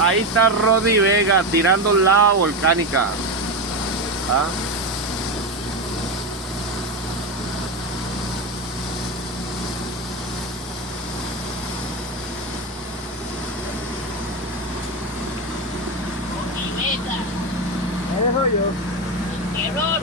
Ahí está Rodi Vega tirando lava volcánica. ¿Ah? Y Vega, Me dejo yo. error.